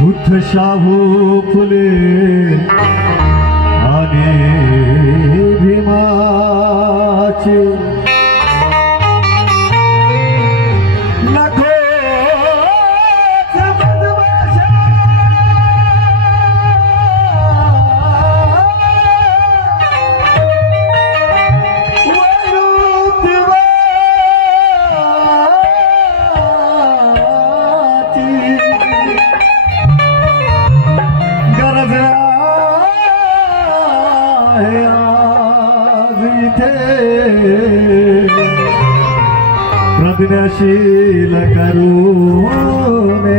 बुद्ध शाहू फुले आणि भीमाचे प्रज्ञाशील करूने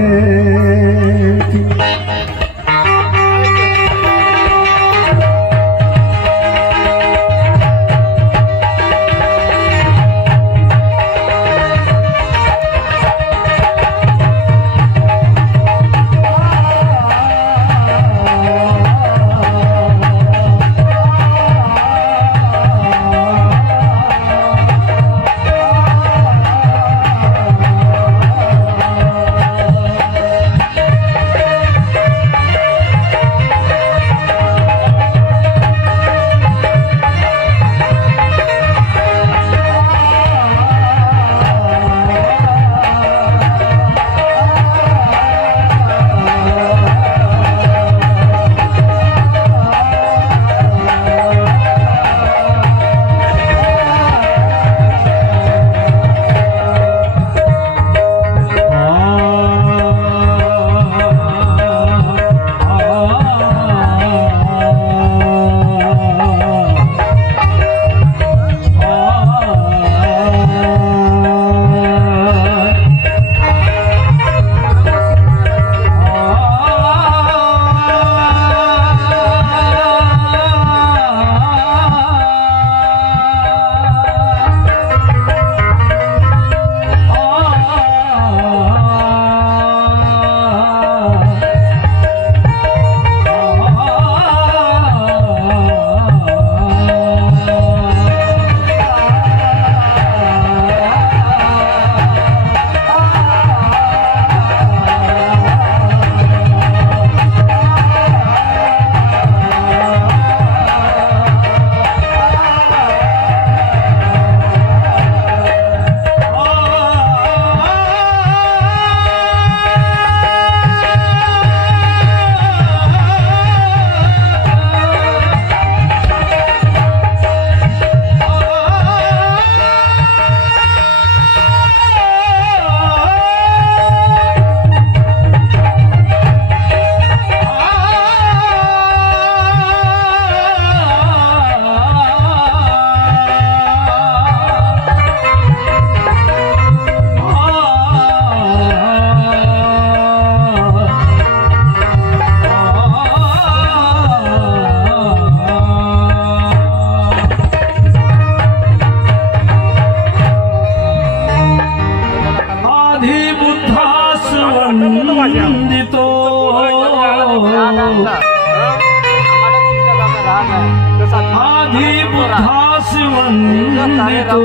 आधी बुद्धास वंदितो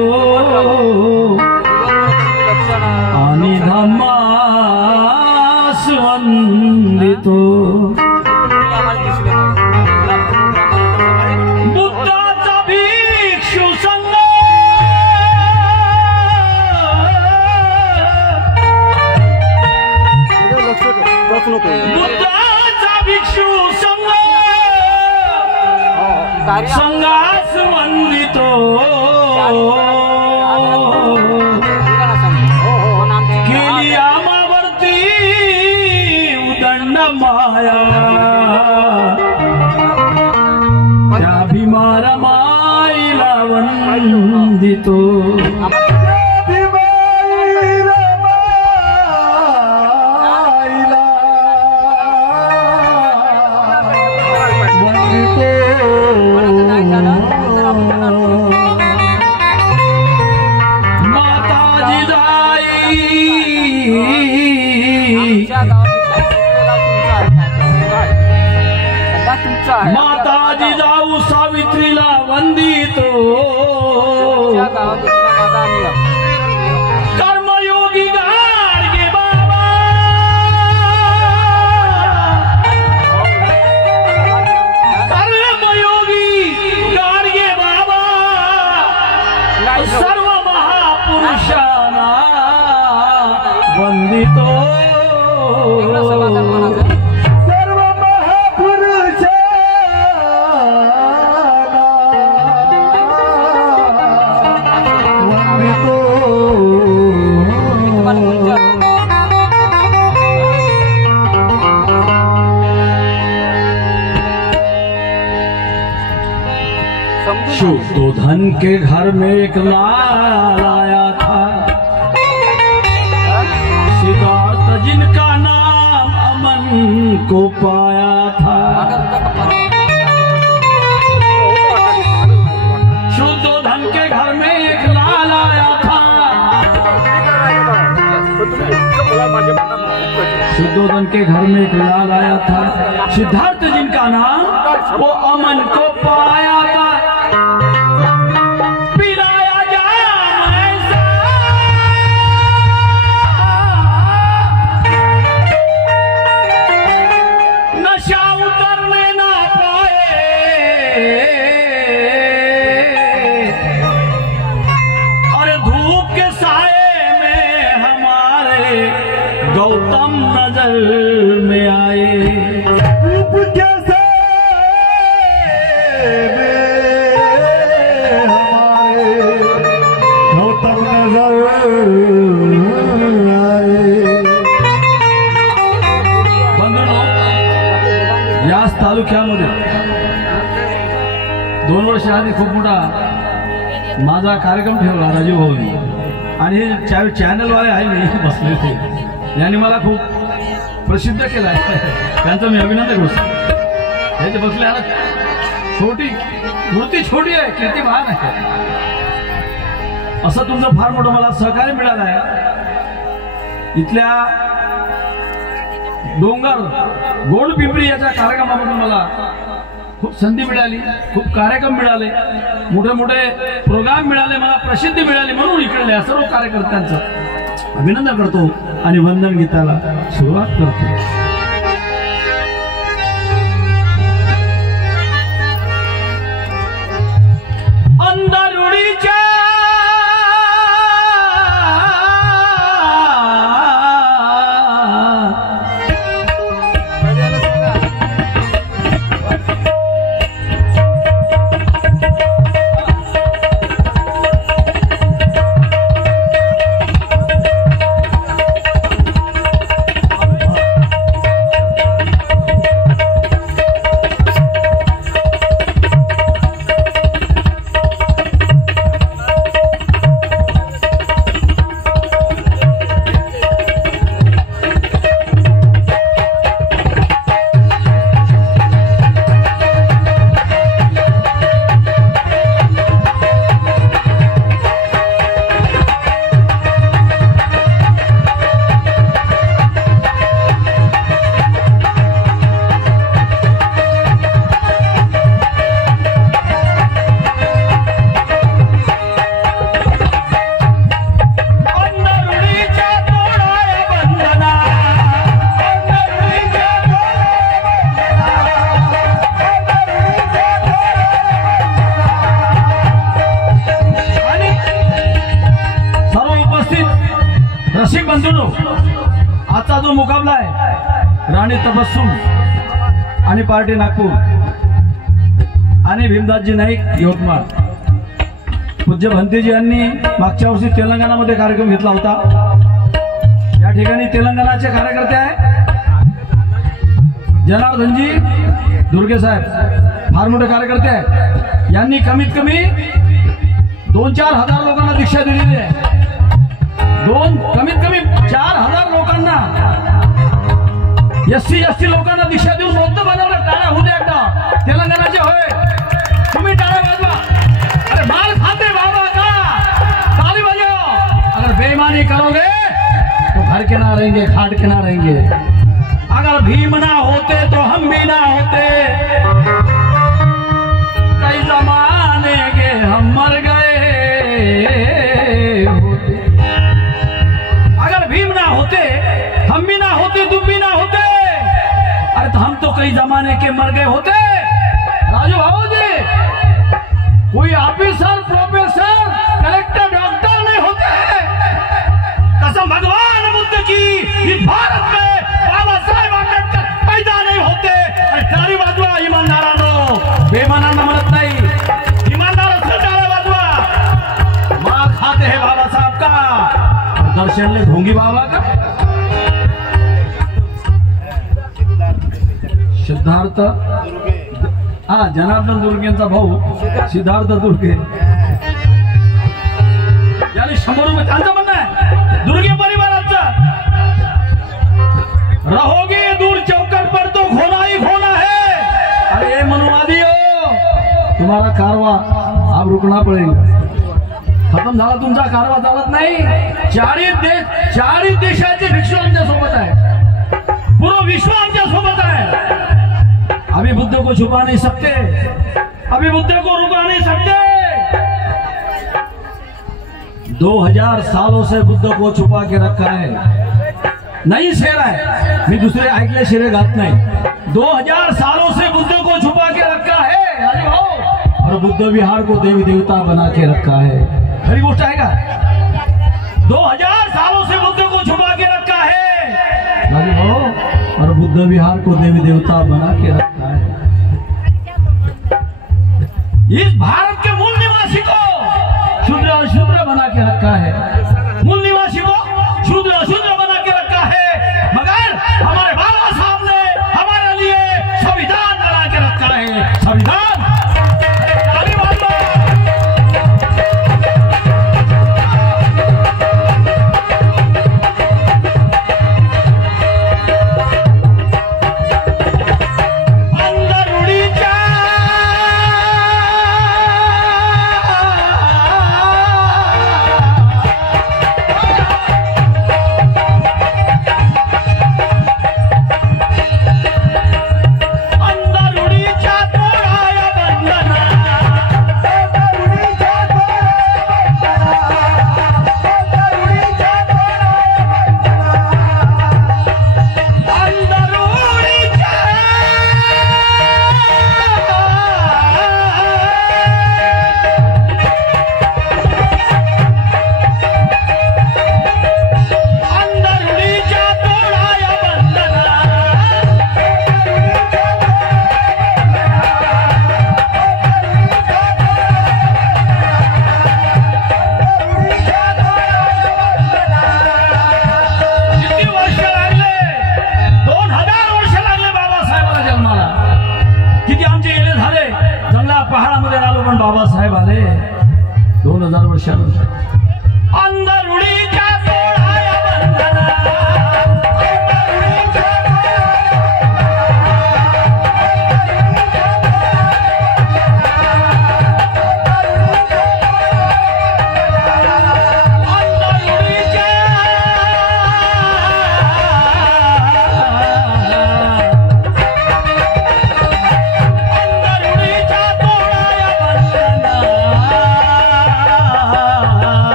आणि धम्मास वंदितो बुद्धाचा भिक्षु संघ बुद्धाचा भिक्षु संघ संघास वंदितो केली आमावरती उदंड माया त्या भीमार माईला वंदितो माता जिजाऊ सावित्रीला वंदितो कर्मयोगी गाडगे बाबा कर्मयोगी गाडगे बाबा सर्व महापुरुषांना वंदितो शुद्धोधन के घर में एक लाल आया था सिद्धार्थ जिनका नाम अमन को पाया था शुद्धोधन के घर में एक लाल आया था शुद्धोधन के घर में एक लाल आया था सिद्धार्थ जिनका नाम वो अमन को पाया था पिलाया जाम ऐसा नशा उतरने ना पाए और धूप के साए में हमारे गौतम नजर में आए धूप के याच तालुक्यामध्ये 2 वर्ष आधी खूप मोठा माझा कार्यक्रम ठेवला राजीव भाऊनी आणि चॅनलवाले आहे मी बसलेले यांनी मला खूप प्रसिद्ध केला त्यांचं मी अभिनंदन करतो याचे बसले आता छोटी मूर्ती छोटी आहे कीर्ती महान आहे असं तुमचं फार मोठं मला सहकार्य मिळालं आहे इथल्या डोंगर गोड पिंपरी याच्या कार्यक्रमामधून मला खूप संधी मिळाली खूप कार्यक्रम मिळाले मोठे मोठे प्रोग्राम मिळाले मला प्रसिद्धी मिळाली म्हणून इकडल्या सर्व कार्यकर्त्यांचं अभिनंदन करतो आणि वंदन गीताला सुरुवात करतो अंधारुडीच्या राणी तबस्सुम आणि पार्टी नागपूर आणि भीमदासजी नाईक यवतमाळ. पूज्य भंतेजी यांनी मागच्या वर्षी तेलंगणामध्ये कार्यक्रम घेतला होता. या ठिकाणी तेलंगणाचे कार्यकर्ते आहे जनार्दनजी दुर्गे साहेब, फार मोठे कार्यकर्ते आहे. यांनी कमीत कमी 2-4 हजार लोकांना दीक्षा दिलेली आहे. कमीत कमी 4,000 लोकांना SC लोकांना दीक्षा देऊन बौद्ध बनवलं. टाळ्या होऊ द्या एकदा तेलंगणाचे होय, तुम्ही टाळ्या वाजवा. अरे माल खाते बाबा का, ताली बजाओ. अगर बेईमानी करोगे तो घर के ना रहेंगे, खाट के ना रहेंगे. अगर भीम ना होते तो हम भी ना होते. कई जमाने के हम मर गए होते. अगर भीम ना होते, हम भी ना होते, तुम भी ना होते. अरे तो हम तो कई जमाने के मर गए होते. राजू भाऊ जी, कोई ऑफिसर, प्रोफेसर, कलेक्टर, डॉक्टर नहीं होते. कसम भगवान बुद्ध की, इस भारत में बाबा साहेब आंबेडकर पैदा नहीं होते. टाळी वाजवा ईमानदारांनो, बेईमानांना म्हणत नाही, ईमानदारांना टाळ्या वाजवा. माँ खाते हैं बाबा साहब का, दर्शन ले ढोंगी बाबा का. सिद्धार्थ जनार्दन दुर्गेंचा भाऊ सिद्धार्थ दुर्गे याने 100 रुपये त्यांचं म्हणणं आहे. दुर्गे परिवाराचा रहोगे दूर चौकट पर तो खोना ही खोना है. अरे मनुवादी हो, तुम्हारा कारवा अब रुकना पड़ेगा. खत्म झाला तुमचा कारवा, चालत नाही. 40 देशाचे भिक्षू आमच्या सोबत आहे, पूर्ण विश्व आमच्या सोबत आहे. अभी बुद्ध को छुपा नहीं सकते, अभी बुद्ध को रुका नहीं सकते. 2000 सालों से बुद्ध को छुपा के रखा है. नहीं शेर है, मी दुसरे ऐकले शेरे गात नाही. 2000 सालों से बुद्ध को छुपा के रखा है और बुद्ध विहार को देवी देवता बना के रखा है. खरी गोष्ट आहे का? 2000 सालों से बुद्ध को छुपा के रखा है और बुद्ध विहार को देवी देवता बना के रखा है. इस भारत के मूल निवासी को शूद्र अशूद्र बना के रखा है. मूल निवासी को शूद्र अशूद्र बना के रखा है. मगर हमारे बाबा साहब ने हमारे लिए संविधान बना के रखा है. संविधान पहाडामध्ये आलो पण बाबासाहेब आले 2000 वर्षानंतर. अंधारुडीच्या तोडाया बंधना,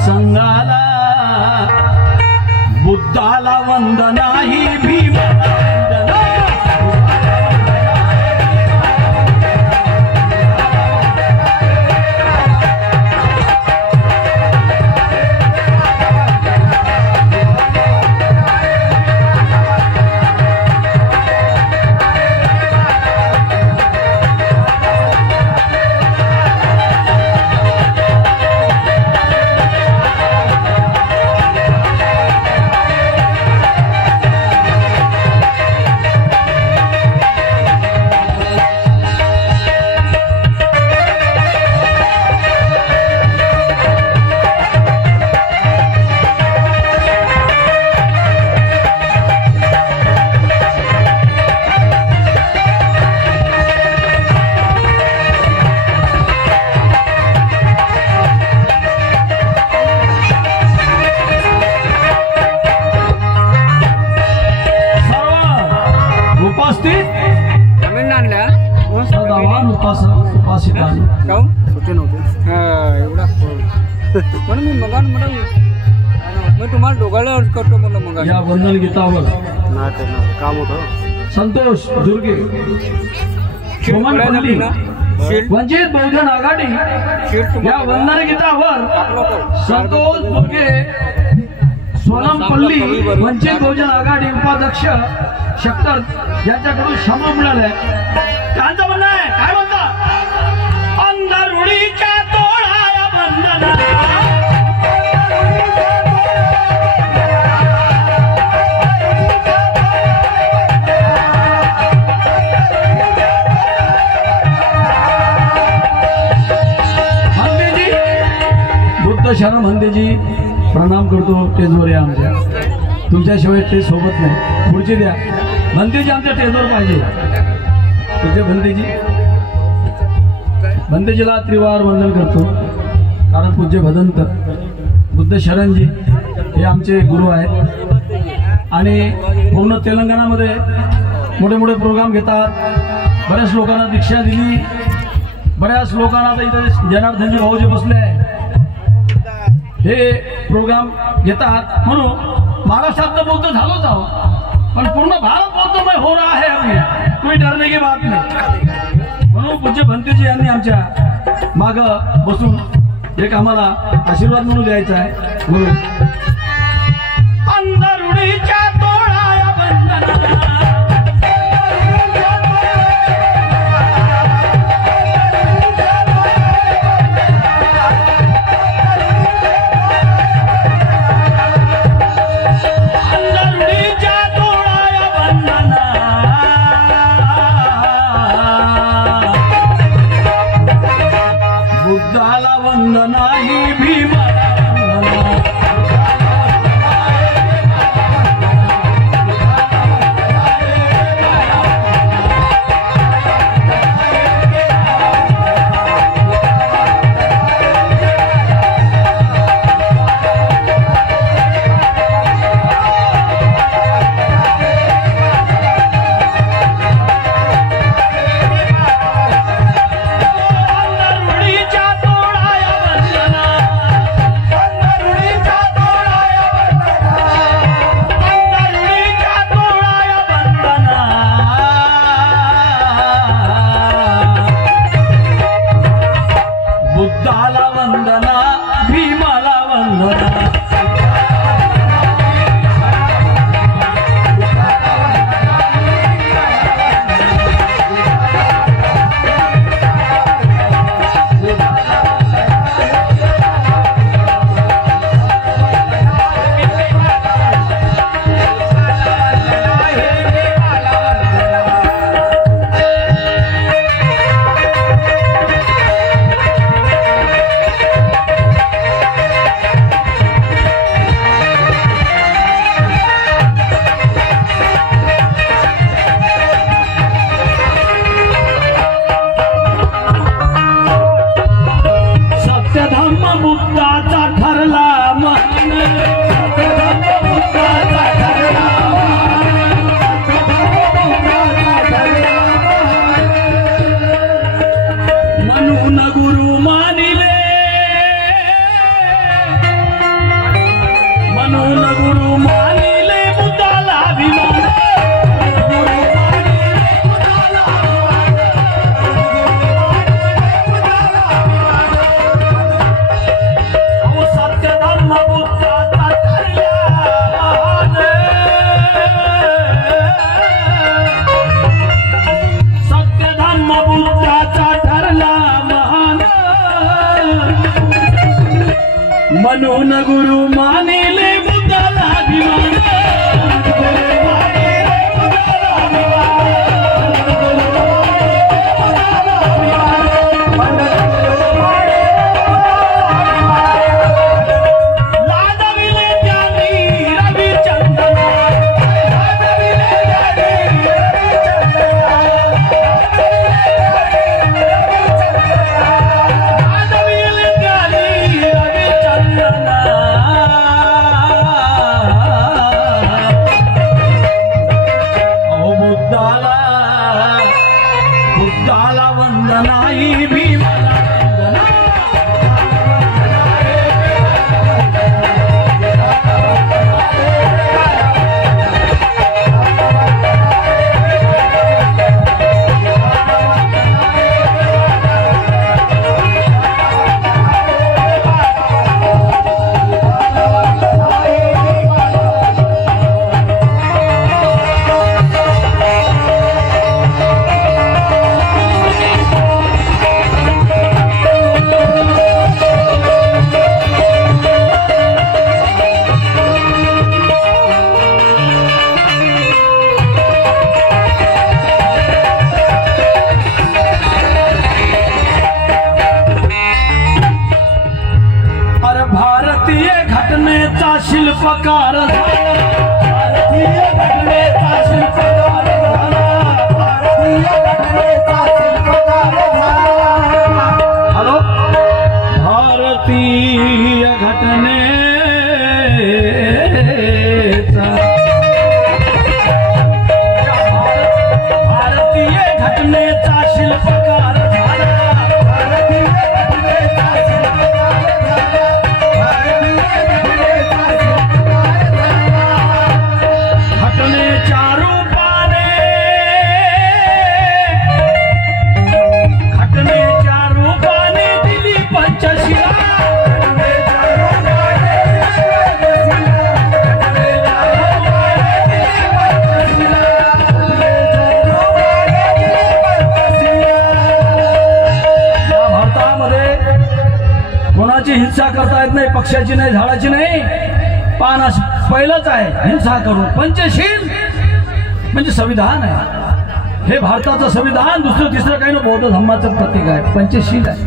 संघाला बुद्धाला वंदना ही भीमाला वंदना. म्हणून मी मगान मी तुम्हाला दोघांना अर्ज करतो म्हणलं मग या वंदन गीतावर काम होतं संतोष दुर्गे सोमन पल्ली वंचित बहुजन आघाडी या वंदन गीतावर संतोष दुर्गे सोनम पल्ली वंचित बहुजन आघाडी उपाध्यक्ष शक्तर यांच्याकडून क्षमा मिळाल्या. त्यांचं म्हणणं आहे काय म्हणता अंधारुडीच्या तोळाया बंधना शरण म्हणतेजी प्रणाम करतो टेजवर या आमच्या तुमच्याशिवाय ते सोबत नाही पुढचे द्या म्हणतेजी आमच्या टेजवर पाहिजे तुझे भन्तेजीला त्रिवार वंदन करतो कारण पूज्य भदंत बुद्ध शरणजी हे आमचे गुरु आहेत आणि पूर्ण तेलंगणामध्ये मोठे मोठे प्रोग्राम घेतात. बऱ्याच लोकांना दीक्षा दिली. बऱ्याच लोकांना आता इथे जनार्दनजी भाऊ जे बसले आहे हे प्रोग्राम घेतात. म्हणून महाराष्ट्रात तर बौद्ध झालोच आहोत पण पूर्ण भारत बौद्धमय हो रहा है अभी कोई डरने की बात नाही. म्हणून पूज्य भन्तेजी यांनी आमच्या माग बसून एक आम्हाला आशीर्वाद म्हणून द्यायचा आहे. म्हणून अंधारुडीच्या तोळाया बंधना मनोन गुरु मानिले बुद्धाला अभिमान घटनेचा शिल्पकार झाला, भारतीय घटनेचा शिल्पकार झाला, भारतीय घटनेचा शिल्पकार झाला. हॅलो, भारतीय घटनेचा, भारतीय घटनेचा शिल्पकार झाला, भारतीय घटनेचा शिल्पकार झाला, भारतीय घटनेचा शिल्पकार झाला. घटनेच्या रूपाने, घटनेच्या रूपाने दिली पंचशिला, घटनेच्या रूपाने कोणाची हिंसा करता येत नाही, पक्षाची नाही, झाडाची नाही. पान पहिलंच आहे हिंसा करू. पंचशील म्हणजे संविधान आहे, हे भारताचं संविधान. दुसरं तिसरं काही ना बौद्ध धर्माचं प्रतीक आहे, पंचशील आहे.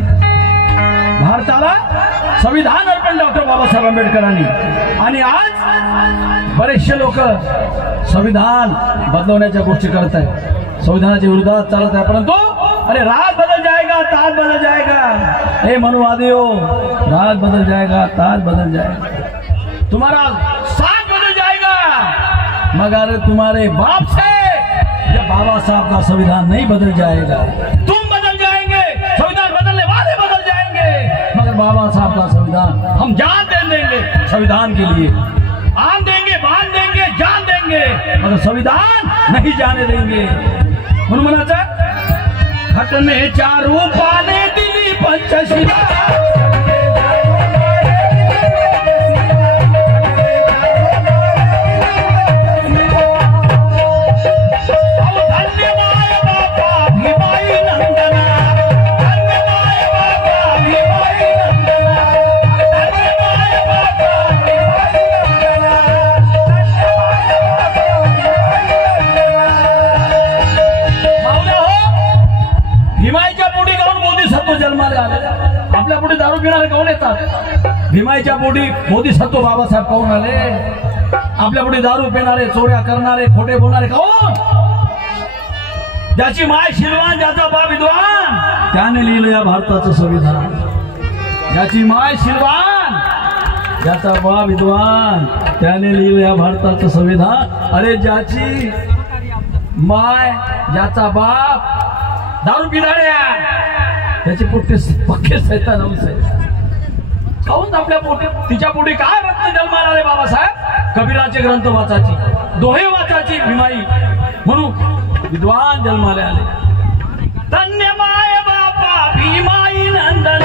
भारताला संविधान अर्पण डॉक्टर बाबासाहेब आंबेडकरांनी. आणि आज बरेचसे लोक संविधान बदलवण्याच्या गोष्टी करत आहेत, संविधानाच्या विरोधात चालत आहे. परंतु अरे रात बदल जाएगा, ताज बदल जाएगा. हे मनुवादियों, रात बदल जाएगा, ताज बदल जाएगा, तुम्हारा साथ बदल जाएगा, मगर तुम्हारे बाप से जब बाबा साहब का संविधान नहीं बदल जाएगा. तुम बदल जाएंगे, संविधान बदलने वाले बदल जाएंगे, मगर बाबा साहब का संविधान हम जान दे देंगे. संविधान के लिए आन देंगे, बांध देंगे, जान देंगे, मगर संविधान नहीं जाने देंगे. म्हणून म्हणायचं घटनेच्या रूपाने दिली पंचशिला, धन्यवाद बाबा भीमाई नंदना, धन्यवाद बाबा भीमाई नंदना, धन्यवाद बाबा भीमाई नंदना, मावल्या हो, भीमाईच्या पोटी गाऊन बोधिसत्व जन्माला आले. आपल्या पोटी दारू पिणारे कोण येतात? भीमाईच्या पोटी बोधिसत्व बाबासाहेब कोण आले? आपल्या पोटी दारू पिणारे, चोऱ्या करणारे, खोटे बोलणारे कोण? ज्याची माय शिलवान, ज्याचा बाप विद्वान, त्याने लिहिलं या भारताचं संविधान. ज्याची माय शिलवान, ज्याचा बाप विद्वान, त्याने लिहिलं या भारताचं संविधान. अरे ज्याची माय, ज्याचा बाप दारू पिणाऱ्या, त्याचे पोटे पक्के सैतान काहून आपल्या पोटी, तिच्या पोटी काय रत्न जन्माला आले बाबासाहेब? कबीराचे ग्रंथ वाचाची, दोहे वाचाची भीमाई, म्हणून विद्वान जन्माला आले. धन्य माय बापा भीमाई नंदन,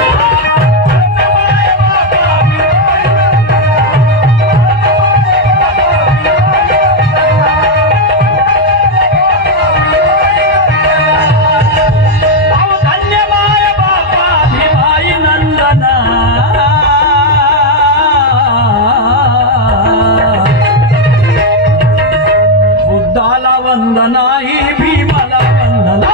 वंदना ही भीमाला वंदना.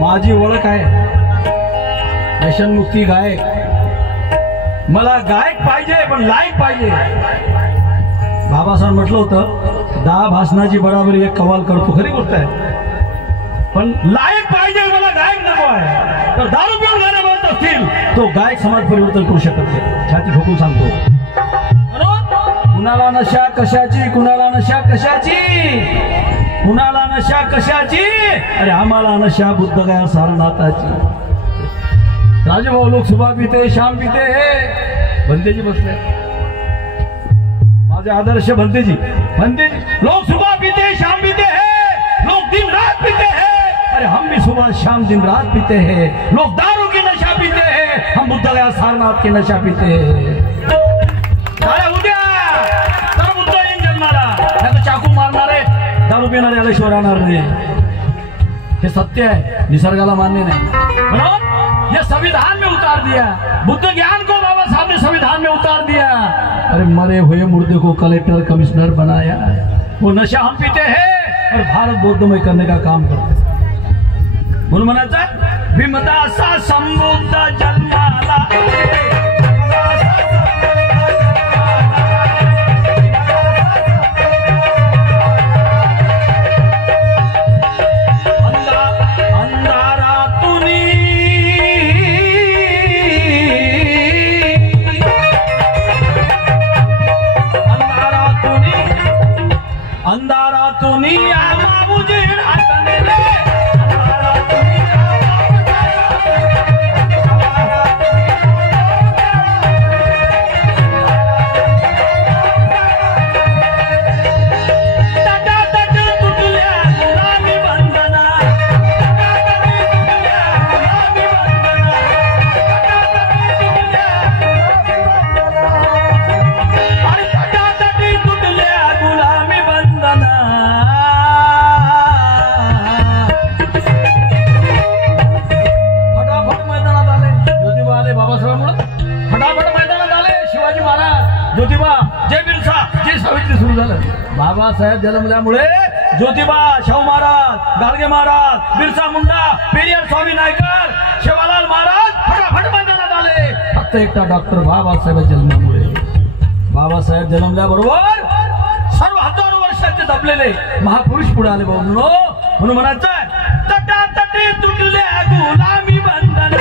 माझी ओळख आहे व्यसनमुक्ती गायक. मला गायक पाहिजे पण लायक पाहिजे. बाबासाहेब म्हटलं होतं 10 भाषणाची बराबरी एक कवाल करतो. खरी गोष्ट आहे, पण लायक पाहिजे, मला गायक नको आहे. तर दारू पिऊन गाणं असतील तो गायक समाज परिवर्तन करू शकत नाही. छाती ठोकून सांगतो. कुणाला नशा कशाची, कुणाला नशा कशाची, कुणाला नशा कशाची, अरे आम्हाला नशा बुद्ध गया सारनाथाची. राजभाऊ लोक सुबह पिते शाम पिते हे भंतेजी बसले, माझे आदर्श भंतेजी. भंतेजी लोग सुबह पीते शाम पीते हैं, लोग दिन रात पीते हैं. अरे हम भी सुबह शाम दिन रात पीते हैं. लोग दारू की नशा पीते हैं, हम बुद्ध गया सारनाथ की नशा पीते हैं. उद्या तर बुद्ध येईन जन्माला, नाही तर चाकू मारणारे दारू पिणारे आल्याशिवाय राहणार नाही. हे सत्य आहे, निसर्गाला मान्य नाही. म्हणून ये संविधान में उतार दिया, बुद्ध ज्ञान को बाबा साहब ने संविधान में उतार दिया. अरे मरे हुए मुर्दे को कलेक्टर कमिश्नर बनाया. वो नशा हम पीते हैं और भारत बौद्धमय करने का काम करते हैं. म्हणून म्हणायचं भीमदासा संबुद्ध जन्माला, बाबासाहेब जन्मल्यामुळे ज्योतिबा, शाहू महाराज, गाडगे महाराज, बिरसा मुंडा, पेरियार स्वामी नायकर, शेवालाल महाराज फटाफट मैदानात आले. फक्त एकटा डॉक्टर बाबासाहेब जन्मामुळे. बाबासाहेब जन्मल्याबरोबर सर्व हजारो वर्षाचे दबलेले महापुरुष पुढे आले. म्हणून म्हणायचं तटातटे तुटल्या गुलामी बंधन,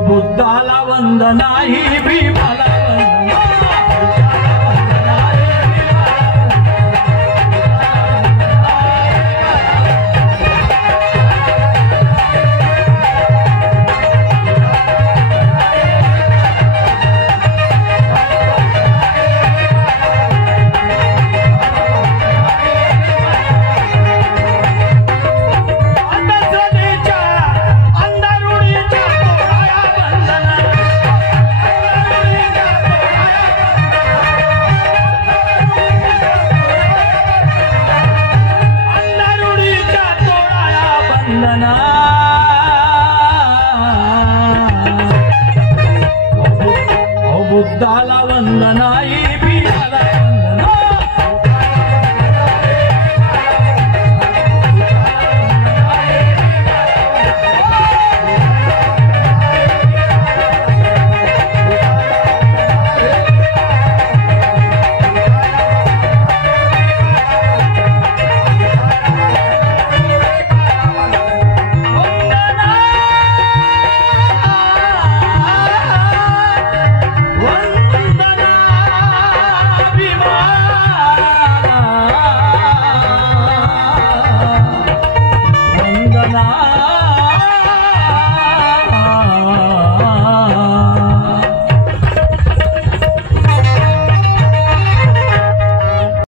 बुद्धाला वंदना ही भी